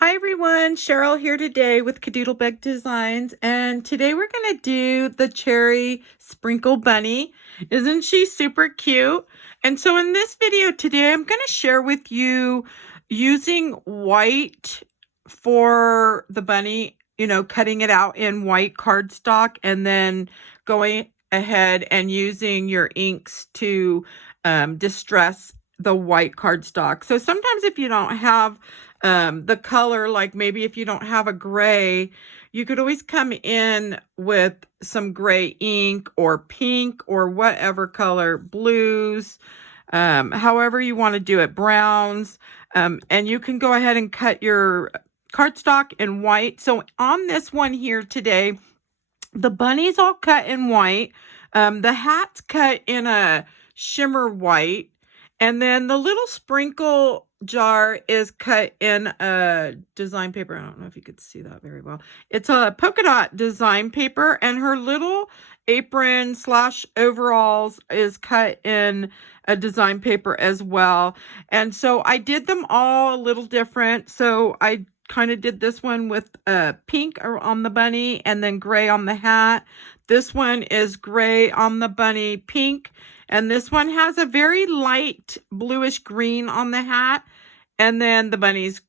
Hi everyone, Cheryl here today with KaDoodle Bug Designs, and today we're going to do the cherry Sprinkle Bunny. Isn't she super cute? And so in this video today, I'm going to share with you using white for the bunny, cutting it out in white cardstock and then going ahead and using your inks to distress the white cardstock. So sometimes if you don't have the color, like maybe if you don't have a gray, you could always come in with some gray ink or pink or whatever color, blues, however you want to do it, browns, and you can go ahead and cut your cardstock in white. So on this one here today, the bunny's all cut in white. The hat's cut in a shimmer white. And then the little sprinkle jar is cut in a design paper. I don't know if you could see that very well. It's a polka dot design paper, and her little apron / overalls is cut in a design paper as well. And so I did them all a little different. So I kind of did this one with pink on the bunny and then gray on the hat. This one is gray on the bunny, pink. And this one has a very light bluish green on the hat. And then the bunny's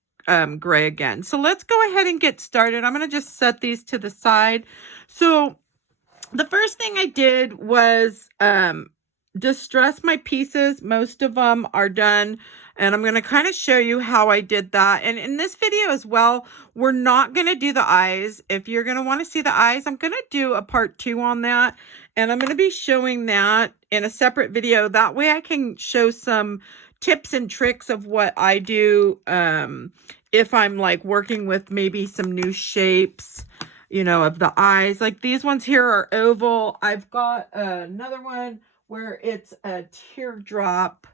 gray again. So let's go ahead and get started. I'm going to just set these to the side. So the first thing I did was distress my pieces. Most of them are done. And I'm going to kind of show you how I did that. And in this video as well, we're not going to do the eyes. If you're going to want to see the eyes, I'm going to do a part 2 on that. And I'm going to be showing that in a separate video. That way I can show some tips and tricks of what I do if I'm like working with maybe some new shapes, of the eyes. Like these ones here are oval. I've got another one where it's a teardrop.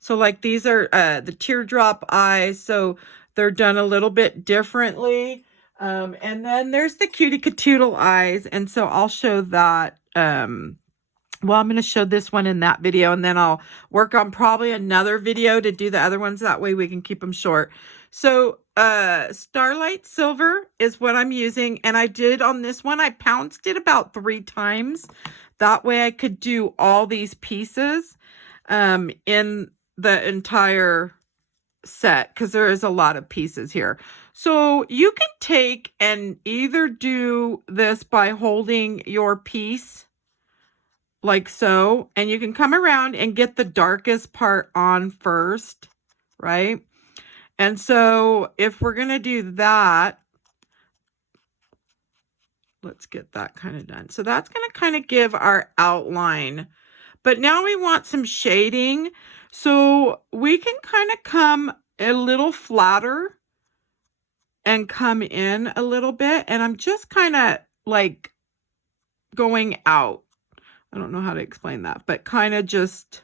So like these are the teardrop eyes. So they're done a little bit differently. And then there's the cutie KaDoodle eyes. And so I'll show that. Well, I'm going to show this one in that video, and then I'll work on probably another video to do the other ones. That way we can keep them short. So starlight silver is what I'm using. And I did on this one, I pounced it about 3 times. That way I could do all these pieces in the entire set, because there is a lot of pieces here. So you can take and either do this by holding your piece like so, and you can come around and get the darkest part on first, right? And so if we're going to do that, let's get that kind of done. So that's going to kind of give our outline. But now we want some shading. So we can kind of come a little flatter and come in a little bit. And I'm just kind of like going out. I don't know how to explain that, but kind of just.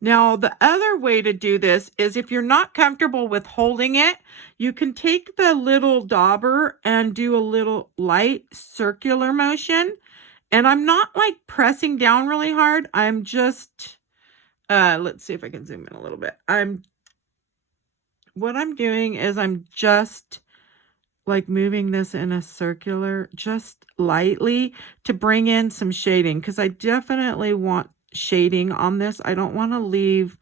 Now, the other way to do this is if you're not comfortable with holding it, you can take the little dauber and do a little light circular motion. And I'm not like pressing down really hard. I'm just, let's see if I can zoom in a little bit. What I'm doing is I'm just like moving this in a circular, just lightly to bring in some shading, because I definitely want shading on this. I don't want to leave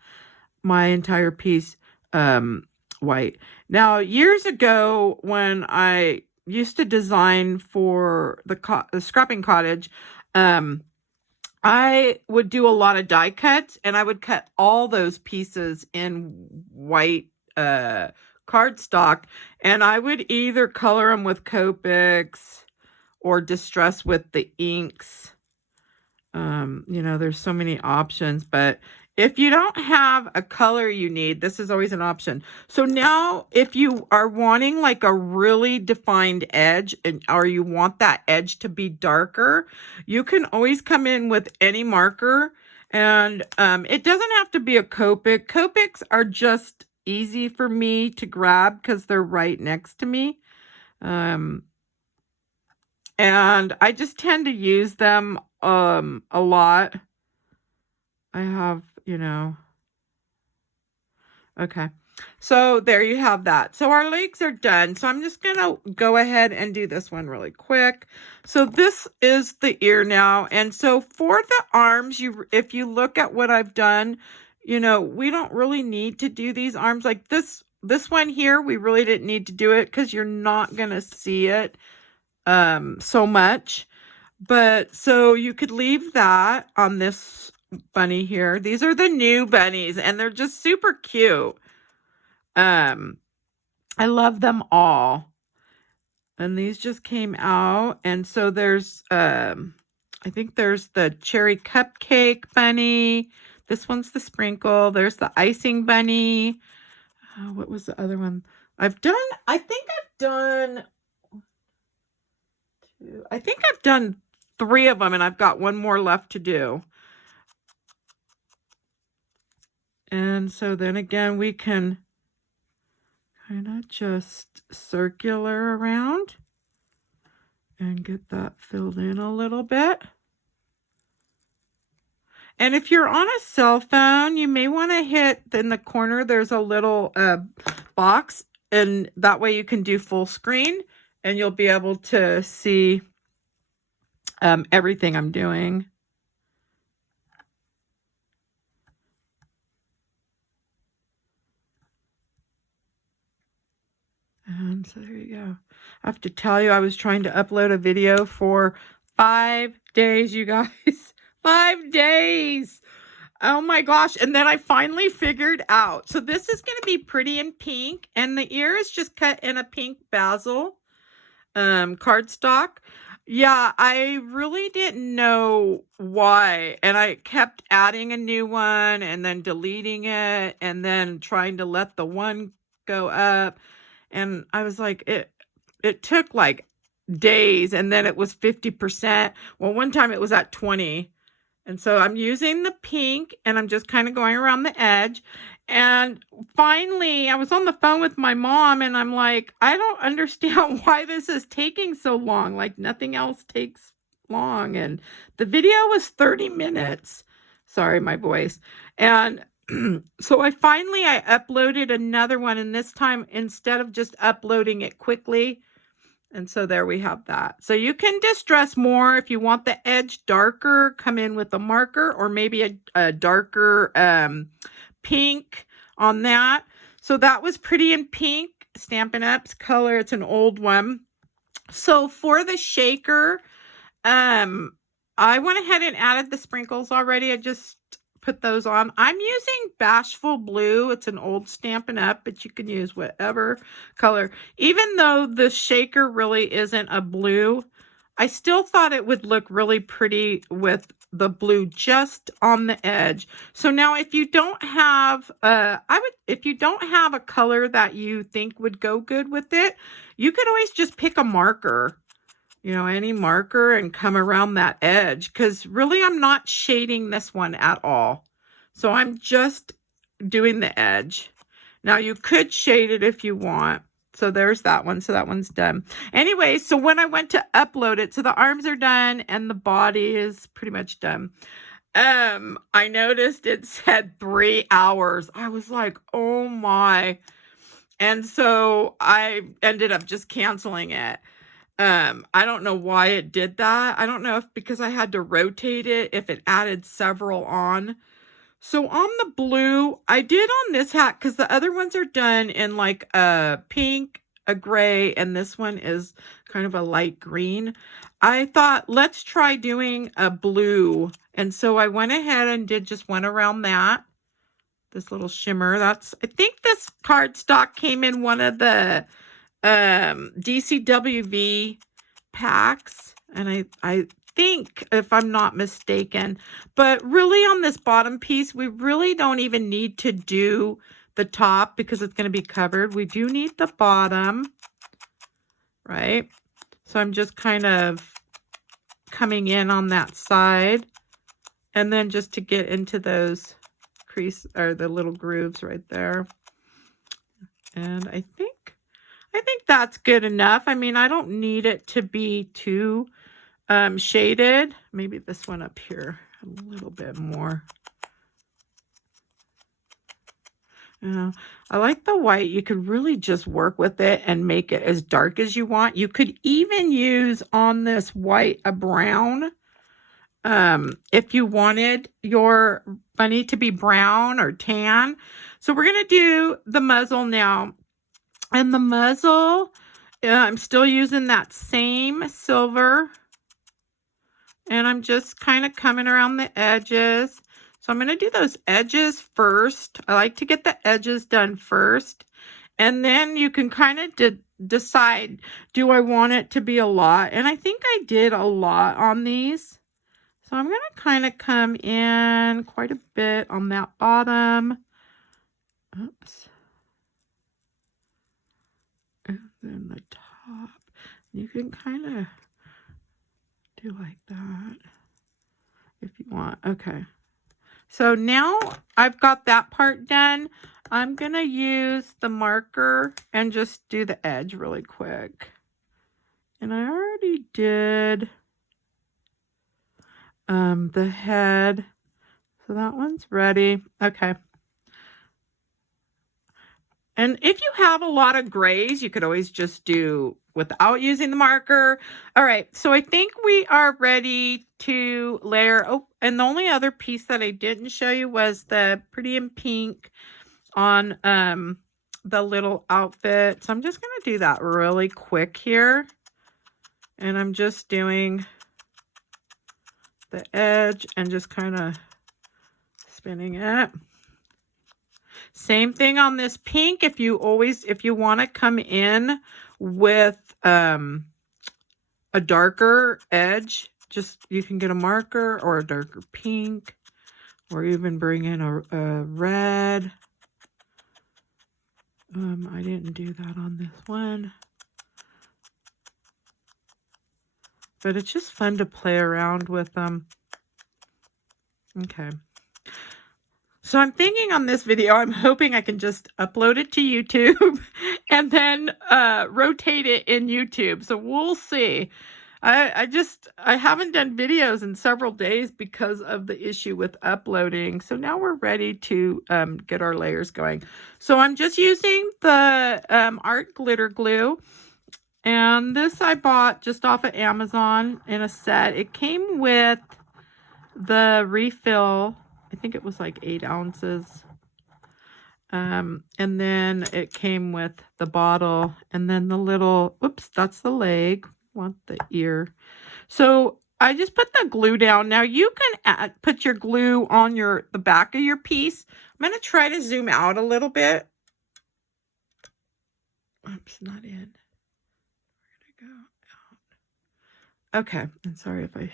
my entire piece white. Now, years ago when I used to design for the scrapping cottage, I would do a lot of die cuts, and I would cut all those pieces in white cardstock, and I would either color them with Copics or distress with the inks. There's so many options, but if you don't have a color you need, this is always an option. So now if you are wanting like a really defined edge, or you want that edge to be darker, you can always come in with any marker, and it doesn't have to be a Copic. Copics are just easy for me to grab because they're right next to me. And I just tend to use them a lot. I have, okay. So there you have that. So our legs are done. So I'm just going to go ahead and do this one really quick. So this is the ear now. And so for the arms, if you look at what I've done, you know, we don't really need to do these arms like this. This one here, we really didn't need to do it because you're not going to see it so much. But so you could leave that on this bunny here. These are the new bunnies and they're just super cute. I love them all. And these just came out. And so there's, I think there's the cherry cupcake bunny. This one's the sprinkle. There's the icing bunny. Oh, what was the other one? I think I've done 3 of them and I've got one more left to do. And so then again, we can kind of just circular around and get that filled in a little bit. And if you're on a cell phone, you may want to hit in the corner, there's a little box, and that way you can do full screen and you'll be able to see everything I'm doing. And so there you go. I have to tell you, I was trying to upload a video for 5 days, you guys. 5 days. Oh my gosh. And then I finally figured out. So this is going to be pretty in pink. And the ear is just cut in a pink bazzill cardstock. Yeah, I really didn't know why. And I kept adding a new one and then deleting it and then trying to let the one go up. And I was like, it took like days and then it was 50%. Well, one time it was at 20. And so I'm using the pink and I'm just kind of going around the edge. And finally, I was on the phone with my mom and I'm like, I don't understand why this is taking so long. Like nothing else takes long. And the video was 30 minutes. Sorry, my voice. And so I uploaded another one, and this time instead of just uploading it quickly, and so there we have that. So you can distress more if you want the edge darker, come in with a marker or maybe a darker pink on that. So that was pretty in pink. Stampin' Up's color, it's an old one. So for the shaker, I went ahead and added the sprinkles already. I just put those on. I'm using Bashful Blue. It's an old Stampin' Up, but you can use whatever color. Even though the shaker really isn't a blue, I still thought it would look really pretty with the blue just on the edge. So now if you don't have if you don't have a color that you think would go good with it, you could always just pick a marker. You know, any marker and come around that edge, because really I'm not shading this one at all. So I'm just doing the edge. Now you could shade it if you want. So there's that one. So that one's done. Anyway, so when I went to upload it, so the arms are done and the body is pretty much done. I noticed it said 3 hours. I was like, oh my. And so I ended up just canceling it. I don't know why it did that. I don't know if because I had to rotate it, if it added several on. So on the blue, I did on this hat because the other ones are done in like a pink, a gray, and this one is kind of a light green. I thought, let's try doing a blue. And so I went ahead and did just one around that. This little shimmer. I think this cardstock came in one of the DCWV packs, and I think, if I'm not mistaken, but really on this bottom piece we really don't even need to do the top because it's going to be covered. We do need the bottom, right? So I'm just kind of coming in on that side, and then just to get into those crease or the little grooves right there. And I think that's good enough. I mean, I don't need it to be too shaded. Maybe this one up here a little bit more. I like the white. You could really just work with it and make it as dark as you want. You could even use on this white a brown. If you wanted your bunny to be brown or tan. So we're going to do the muzzle now. And the muzzle, I'm still using that same silver. And I'm just kind of coming around the edges. So I'm going to do those edges first. I like to get the edges done first. And then you can kind of decide, do I want it to be a lot? And I think I did a lot on these. So I'm going to kind of come in quite a bit on that bottom. Oops. And then the top. You can kind of do like that if you want. Okay. So now I've got that part done. I'm going to use the marker and just do the edge really quick. And I already did the head. So that one's ready. Okay. And if you have a lot of grays, you could always just do without using the marker. All right, so I think we are ready to layer. Oh, and the only other piece that I didn't show you was the pretty in pink on the little outfit. So I'm just going to do that really quick here. And I'm just doing the edge and just kind of spinning it. Same thing on this pink. If you want to come in with a darker edge, you can get a marker or a darker pink, or even bring in a red. I didn't do that on this one. But it's just fun to play around with them. Okay. So I'm thinking on this video, I'm hoping I can just upload it to YouTube and then rotate it in YouTube. So we'll see. I haven't done videos in several days because of the issue with uploading. So now we're ready to get our layers going. So I'm just using the art glitter glue. And this I bought just off of Amazon in a set. It came with the refill. I think it was like 8 ounces. And then it came with the bottle and then the little, oops, that's the leg. Want the ear. So I just put the glue down. Now you can put your glue on the back of your piece. I'm going to try to zoom out a little bit. Oops, not in. Go out. Okay, I'm sorry if I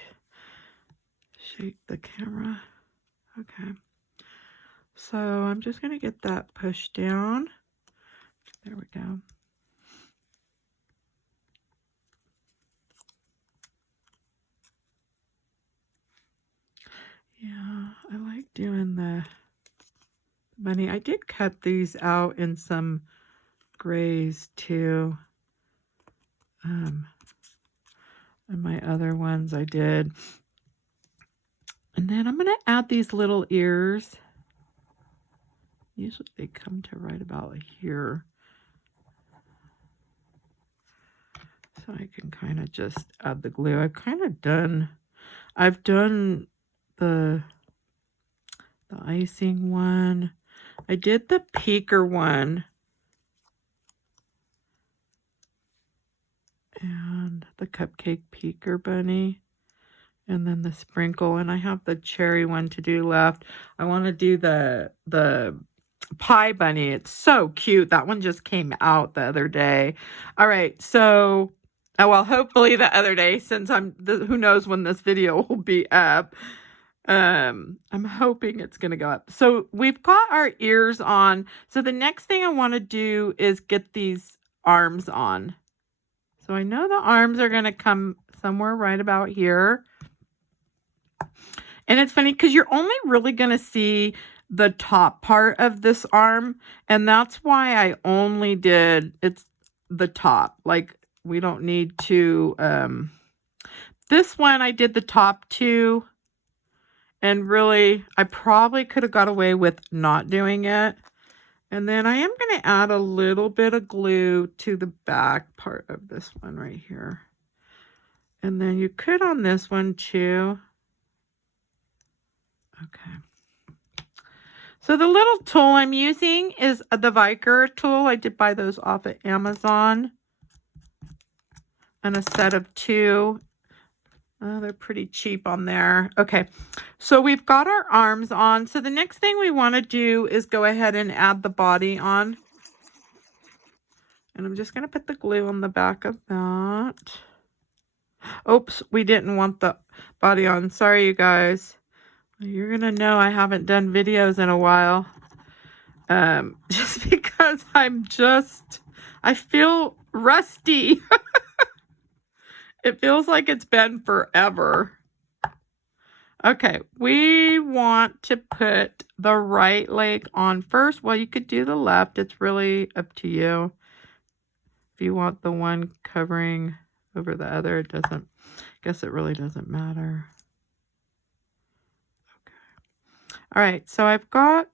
shake the camera. Okay, so I'm just going to get that pushed down. There we go. Yeah, I like doing the bunny. I did cut these out in some grays too. And my other ones I did. And then I'm going to add these little ears. Usually they come to right about here. So I can kind of just add the glue. I've done the icing one. I did the peeker one. And the cupcake peeker bunny. And then the sprinkle. And I have the cherry one to do left. I want to do the pie bunny. It's so cute. That one just came out the other day. All right. So, well, hopefully the other day, since who knows when this video will be up. I'm hoping it's going to go up. So we've got our ears on. So the next thing I want to do is get these arms on. So I know the arms are going to come somewhere right about here. And it's funny because you're only really going to see the top part of this arm. And that's why I only did the top. Like we don't need to, this one I did the top too. And really, I probably could have got away with not doing it. And then I am going to add a little bit of glue to the back part of this one right here. And then you could on this one too. Okay. So the little tool I'm using is the Viker tool. I did buy those off at Amazon. And a set of 2. Oh, they're pretty cheap on there. Okay, so we've got our arms on. So the next thing we want to do is go ahead and add the body on. And I'm just going to put the glue on the back of that. Oops, we didn't want the body on. Sorry, you guys. You're going to know I haven't done videos in a while. Just because I feel rusty. It feels like it's been forever. Okay, we want to put the right leg on first. Well, you could do the left. It's really up to you. If you want the one covering over the other, it doesn't, I guess it really doesn't matter. Okay. All right, so I've got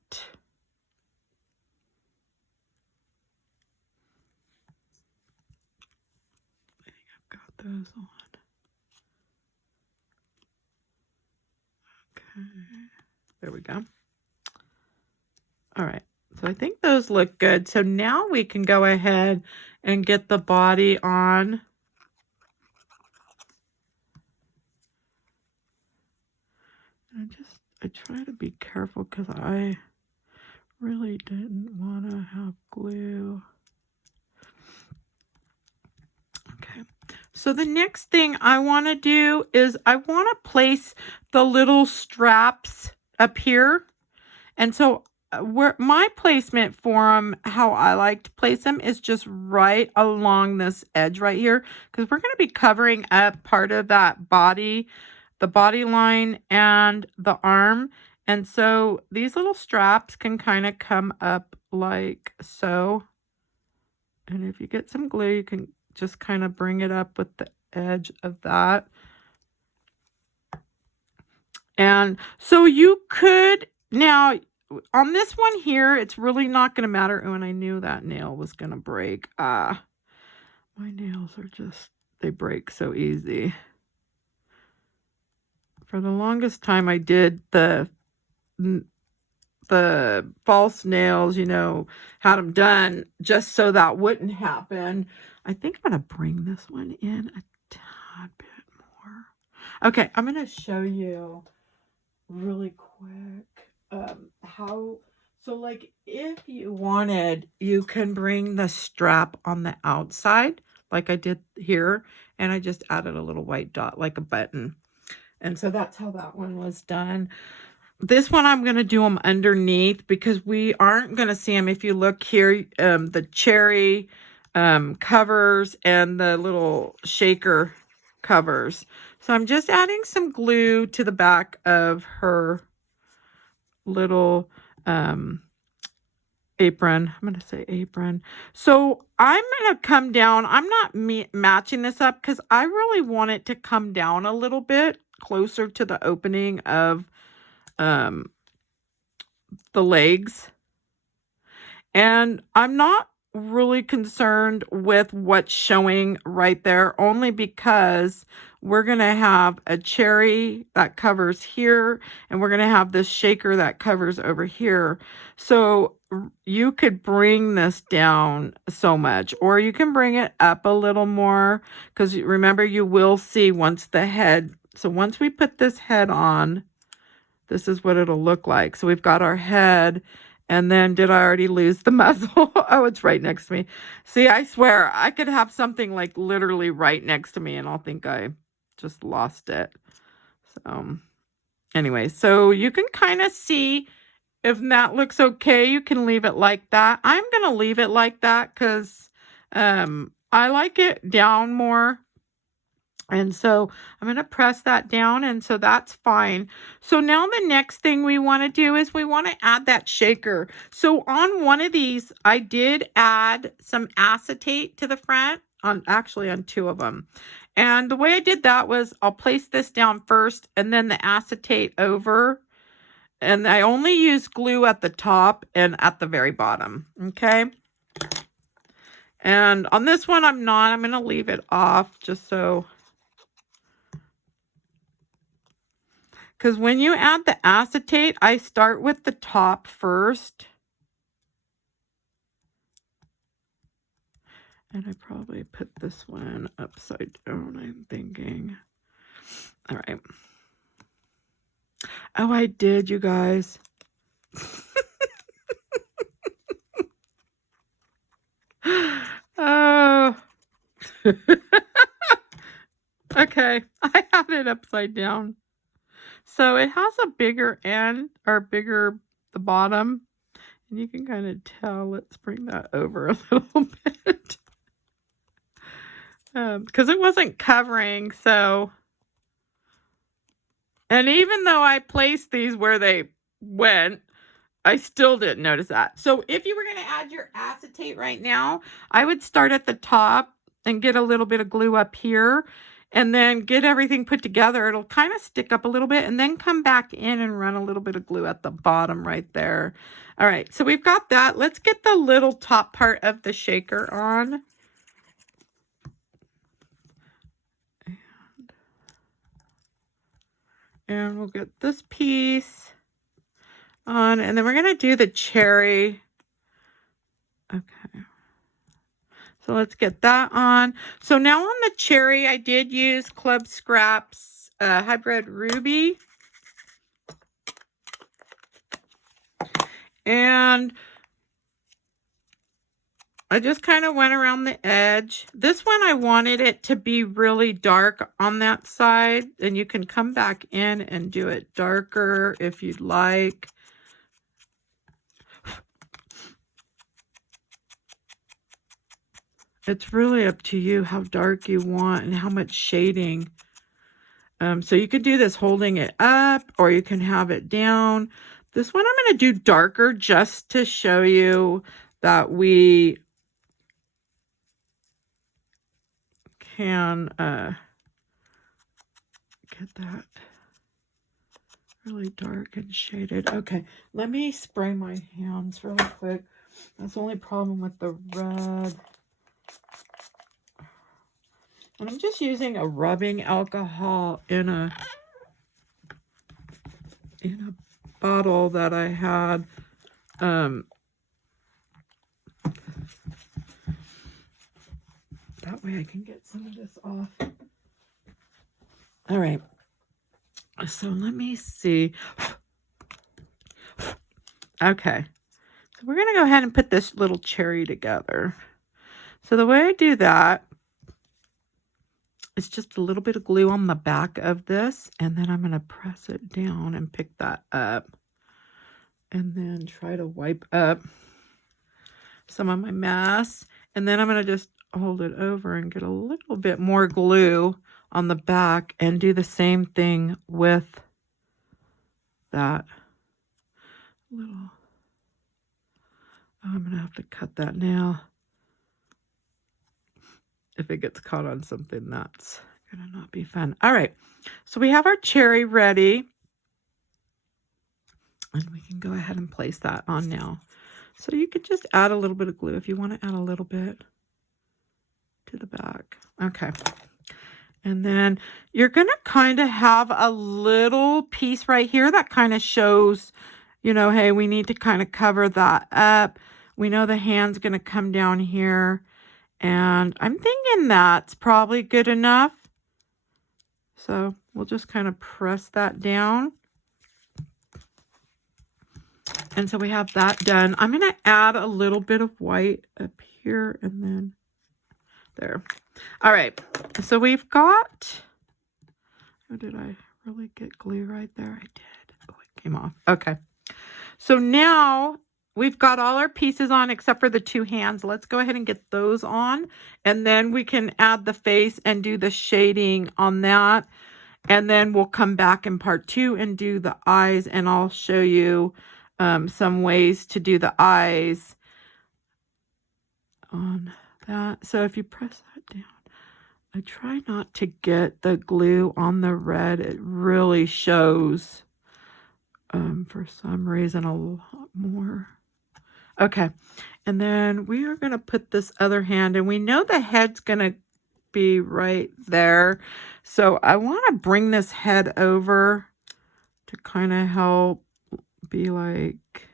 those on. Okay, there we go. All right, so I think those look good. So now we can go ahead and get the body on. I try to be careful because I really didn't want to have glue. Okay, so the next thing I want to do is I want to place the little straps up here. And so where my placement for them, how I like to place them is just right along this edge right here, because we're going to be covering up part of that body, the body line and the arm. And so these little straps can kind of come up like so. And if you get some glue, you can just kind of bring it up with the edge of that. And so you could, now on this one here, it's really not going to matter. Oh, and I knew that nail was going to break. My nails are just, they break so easy. For the longest time, I did the false nails, you know, had them done just so that wouldn't happen. I think I'm going to bring this one in a tad bit more. Okay, I'm going to show you really quick how, so like if you wanted, you can bring the strap on the outside like I did here, and I just added a little white dot like a button. And so that's how that one was done. This one I'm going to do them underneath because we aren't going to see them. If you look here, the cherry covers and the little shaker covers. So I'm just adding some glue to the back of her little apron. I'm going to say apron. So I'm going to come down. I'm not matching this up because I really want it to come down a little bit closer to the opening of the legs. And I'm not really concerned with what's showing right there, only because we're going to have a cherry that covers here, and we're going to have this shaker that covers over here. So you could bring this down so much, or you can bring it up a little more, because remember, you will see once the head, so once we put this head on, this is what it'll look like. So we've got our head, and then did I already lose the muzzle? Oh, it's right next to me. See, I swear I could have something like literally right next to me and I'll think I just lost it. So anyway, so you can kind of see if that looks okay. You can leave it like that. I'm going to leave it like that because I like it down more. And so I'm going to press that down, and so that's fine. So now the next thing we want to do is we want to add that shaker. So on one of these, I did add some acetate to the front, actually on 2 of them. And the way I did that was I'll place this down first and then the acetate over. And I only use glue at the top and at the very bottom. Okay. And on this one, I'm going to leave it off just so. Because when you add the acetate, I start with the top first. And I probably put this one upside down, I'm thinking. All right. Oh, I did, you guys. Oh. Okay, I have it upside down. So it has a bigger end, or bigger the bottom. And you can kind of tell. Let's bring that over a little bit. Because it wasn't covering, so. And even though I placed these where they went, I still didn't notice that. So if you were going to add your acetate right now, I would start at the top and get a little bit of glue up here and then get everything put together. It'll kind of stick up a little bit and then come back in and run a little bit of glue at the bottom right there. All right, so we've got that. Let's get the little top part of the shaker on. And we'll get this piece on, and then we're going to do the cherry. Okay. So let's get that on. So now on the cherry, I did use Club Scraps Hybrid Ruby. And I just kind of went around the edge. This one, I wanted it to be really dark on that side. And you can come back in and do it darker if you'd like. It's really up to you how dark you want and how much shading. So you could do this holding it up, or you can have it down. This one I'm going to do darker just to show you that we can get that really dark and shaded. Okay, let me spray my hands really quick. That's the only problem with the red. And I'm just using a rubbing alcohol in a bottle that I had. That way I can get some of this off. All right. So let me see. Okay. So we're going to go ahead and put this little cherry together. So the way I do that, it's just a little bit of glue on the back of this, and then I'm going to press it down and pick that up, and then try to wipe up some of my mess, and then I'm going to just hold it over and get a little bit more glue on the back and do the same thing with that little. Oh, I'm going to have to cut that now. If it gets caught on something, that's going to not be fun. All right. So we have our cherry ready. And we can go ahead and place that on now. So you could just add a little bit of glue if you want to add a little bit to the back. Okay. And then you're going to kind of have a little piece right here that kind of shows, you know, hey, we need to kind of cover that up. We know the hand's going to come down here. And I'm thinking that's probably good enough. So we'll just kind of press that down. And so we have that done. I'm going to add a little bit of white up here and then there. All right. So we've got, oh, did I really get glue right there? I did. Oh, it came off. Okay. So now we've got all our pieces on except for the two hands. Let's go ahead and get those on. And then we can add the face and do the shading on that. And then we'll come back in part 2 and do the eyes. And I'll show you some ways to do the eyes on that. So if you press that down, I try not to get the glue on the red. It really shows for some reason a lot more. Okay, and then we are going to put this other hand, and we know the head's going to be right there. So I want to bring this head over to kind of help be like,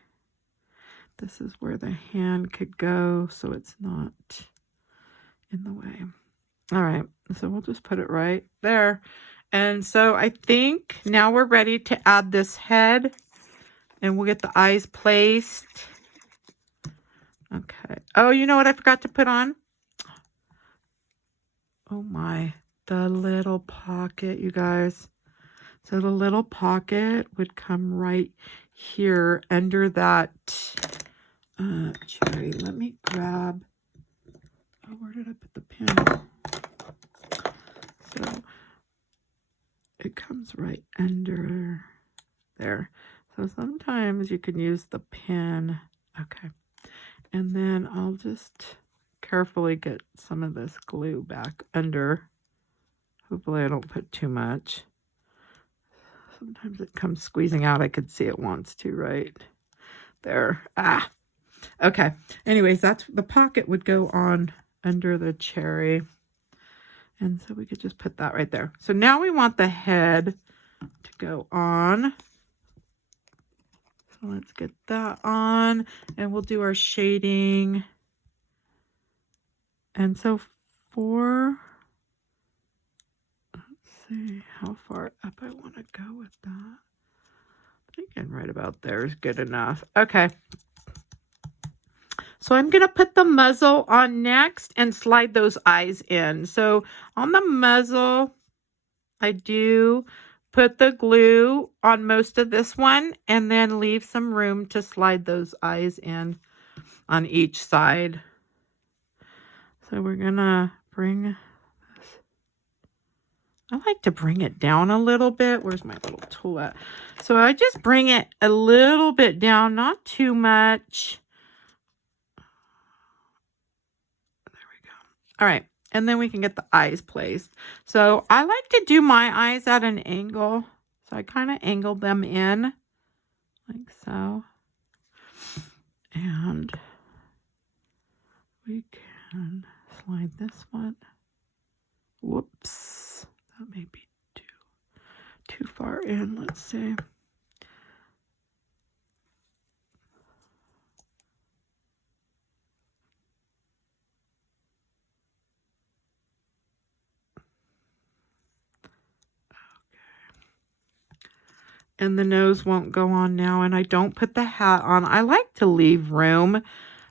this is where the hand could go so it's not in the way. All right, so we'll just put it right there. And so I think now we're ready to add this head, and we'll get the eyes placed. Okay. Oh, you know what I forgot to put on? Oh my, the little pocket, you guys. So the little pocket would come right here under that cherry. Let me grab, oh, where did I put the pin? So it comes right under there. So sometimes you can use the pin. Okay. And then I'll just carefully get some of this glue back under. Hopefully I don't put too much. Sometimes it comes squeezing out. I could see it wants to right there. Ah, okay. Anyways, that's the pocket would go on under the cherry. And so we could just put that right there. So now we want the head to go on. So let's get that on, and we'll do our shading. And so for, let's see how far up I want to go with that. I'm thinking right about there is good enough. Okay. So I'm going to put the muzzle on next and slide those eyes in. So on the muzzle, I do put the glue on most of this one and then leave some room to slide those eyes in on each side. So we're going to bring this. I like to bring it down a little bit. Where's my little tool at? So I just bring it a little bit down, not too much. There we go. All right. And then we can get the eyes placed. So I like to do my eyes at an angle. So I kind of angle them in like so. And we can slide this one. Whoops. That may be too far in. Let's see. And the nose won't go on now, and I don't put the hat on. I like to leave room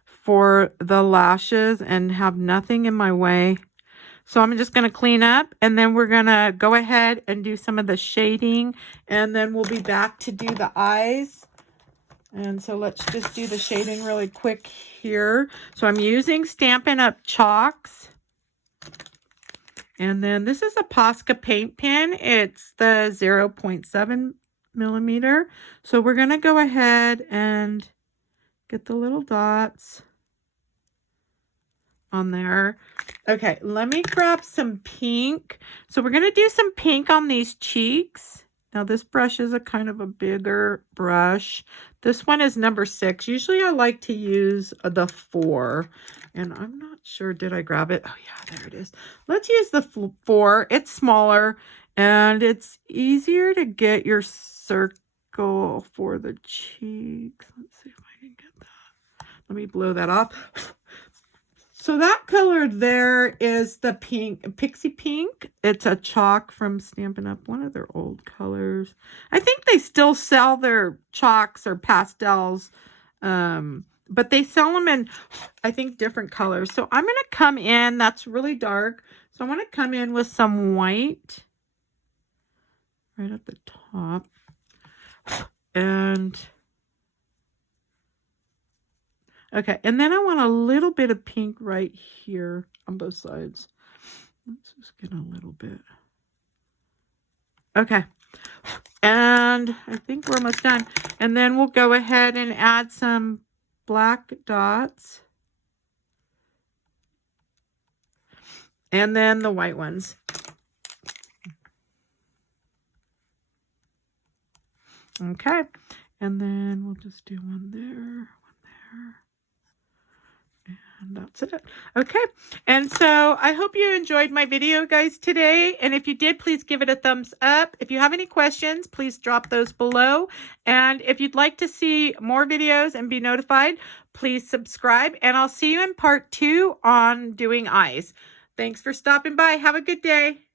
for the lashes and have nothing in my way. So I'm just going to clean up, and then we're going to go ahead and do some of the shading, and then we'll be back to do the eyes. And so let's just do the shading really quick here. So I'm using Stampin' Up! Chalks. And then this is a Posca paint pen. It's the 0.7 millimeter. So we're going to go ahead and get the little dots on there. Okay, let me grab some pink. So we're going to do some pink on these cheeks. Now this brush is a kind of a bigger brush. This one is number 6. Usually I like to use the 4. And I'm not sure, did I grab it? Oh yeah, there it is. Let's use the 4. It's smaller and it's easier to get your circle for the cheeks. Let's see if I can get that. Let me blow that off. So that color there is the pink, Pixie Pink. It's a chalk from Stampin' Up, one of their old colors. I think they still sell their chalks or pastels, but they sell them in, I think, different colors. So I'm going to come in, that's really dark. So I want to come in with some white right at the top. And okay, and then I want a little bit of pink right here on both sides. Let's just get a little bit. Okay, and I think we're almost done. And then we'll go ahead and add some black dots. And then the white ones. Okay, And then we'll just do one there, and that's it. Okay, and so I hope you enjoyed my video, guys, today. And if you did, please give it a thumbs up. If you have any questions, please drop those below. And if you'd like to see more videos and be notified, please subscribe. And I'll see you in part 2 on doing eyes. Thanks for stopping by. Have a good day.